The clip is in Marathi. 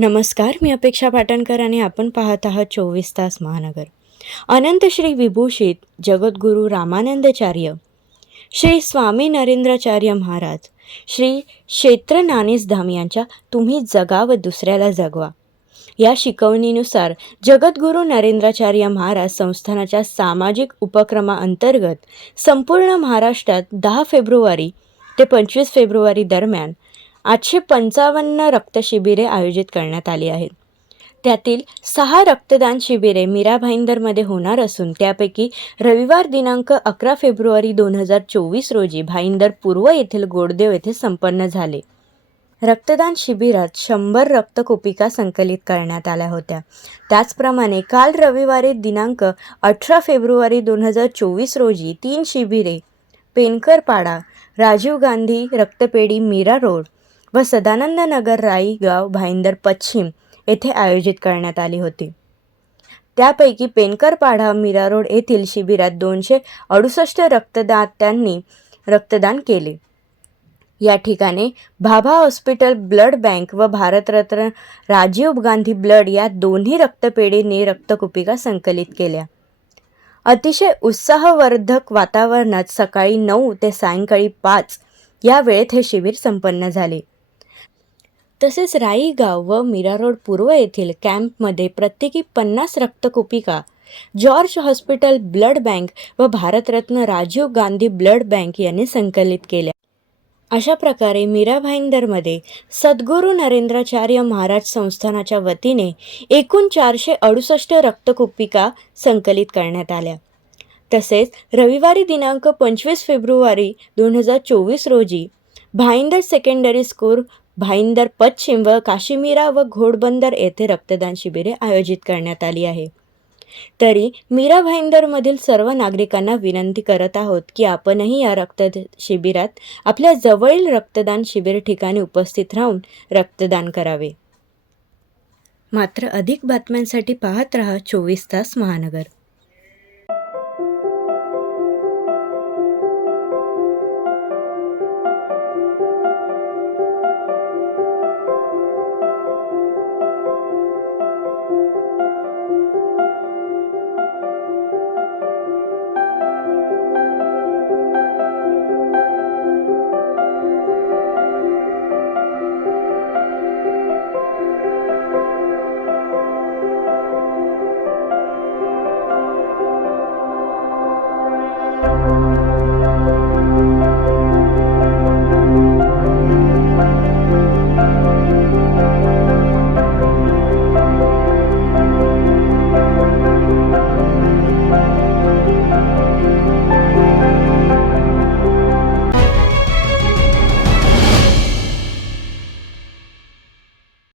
नमस्कार मी अपेक्षा पाटणकर आणि आपण पाहत आहात चोवीस तास महानगर. अनंत श्री विभूषित जगद्गुरू रामानंदाचार्य श्री स्वामी नरेंद्राचार्य महाराज श्री क्षेत्र धाम यांच्या तुम्ही जगा व दुसऱ्याला जगवा. या शिकवणीनुसार जगद्गुरू नरेंद्राचार्य महाराज संस्थानाच्या सामाजिक उपक्रमाअंतर्गत संपूर्ण महाराष्ट्रात दहा फेब्रुवारी ते पंचवीस फेब्रुवारी दरम्यान आठशे पंचावन्न रक्तशिबिरे आयोजित करण्यात आली आहेत. त्यातील सहा रक्तदान शिबिरे मीरा भाईंदरमध्ये होणार असून त्यापैकी रविवार दिनांक अकरा फेब्रुवारी दोन हजार चोवीस रोजी भाईंदर पूर्व येथील गोडदेव येथे संपन्न झाले. रक्तदान शिबिरात शंभर रक्तकोपिका संकलित करण्यात आल्या होत्या. त्याचप्रमाणे काल रविवारी दिनांक अठरा फेब्रुवारी दोन हजार चोवीस रोजी तीन शिबिरे पेनकरपाडा राजीव गांधी रक्तपेढी मीरा रोड व सदानंद नगर राईगाव भाईंदर पश्चिम येथे आयोजित करण्यात आली होती. त्यापैकी पेनकरपाडा मीरा रोड येथील शिबिरात दोनशे अडुसष्ट रक्तदात्यांनी रक्तदान केले. या ठिकाणी भाभा हॉस्पिटल ब्लड बँक व भारतरत्न राजीव गांधी ब्लड या दोन्ही रक्तपेढींनी रक्तकुपिका संकलित केल्या. अतिशय उत्साहवर्धक वातावरणात सकाळी नऊ ते सायंकाळी पाच या वेळेत हे शिबिर संपन्न झाले. तसेच राईगाव व मीरा रोड पूर्व येथील कॅम्पमध्ये प्रत्येकी पन्नास रक्तकुपिका जॉर्ज हॉस्पिटल ब्लड बँक व भारतरत्न राजीव गांधी ब्लड बँक यांनी संकलित केल्या. अशा प्रकारे मीरा भाईंदरमध्ये सद्गुरू नरेंद्राचार्य महाराज संस्थानाच्या वतीने एकूण चारशे अडुसष्ट रक्तकुपिका संकलित करण्यात आल्या. तसेच रविवारी दिनांक पंचवीस फेब्रुवारी दोन हजार चोवीस रोजी भाईंदर सेकंडरी स्कूल भाईंदर पश्चिम व काशीमीरा व घोडबंदर येथे रक्तदान शिबिरे आयोजित करण्यात आली आहे. तरी मीरा भाईंदरमधील सर्व नागरिकांना विनंती करत आहोत की आपणही या रक्त शिबिरात आपल्या जवळील रक्तदान शिबिर ठिकाणी उपस्थित राहून रक्तदान करावे. मात्र अधिक बातम्यांसाठी पाहत रहा चोवीस तास महानगर. Música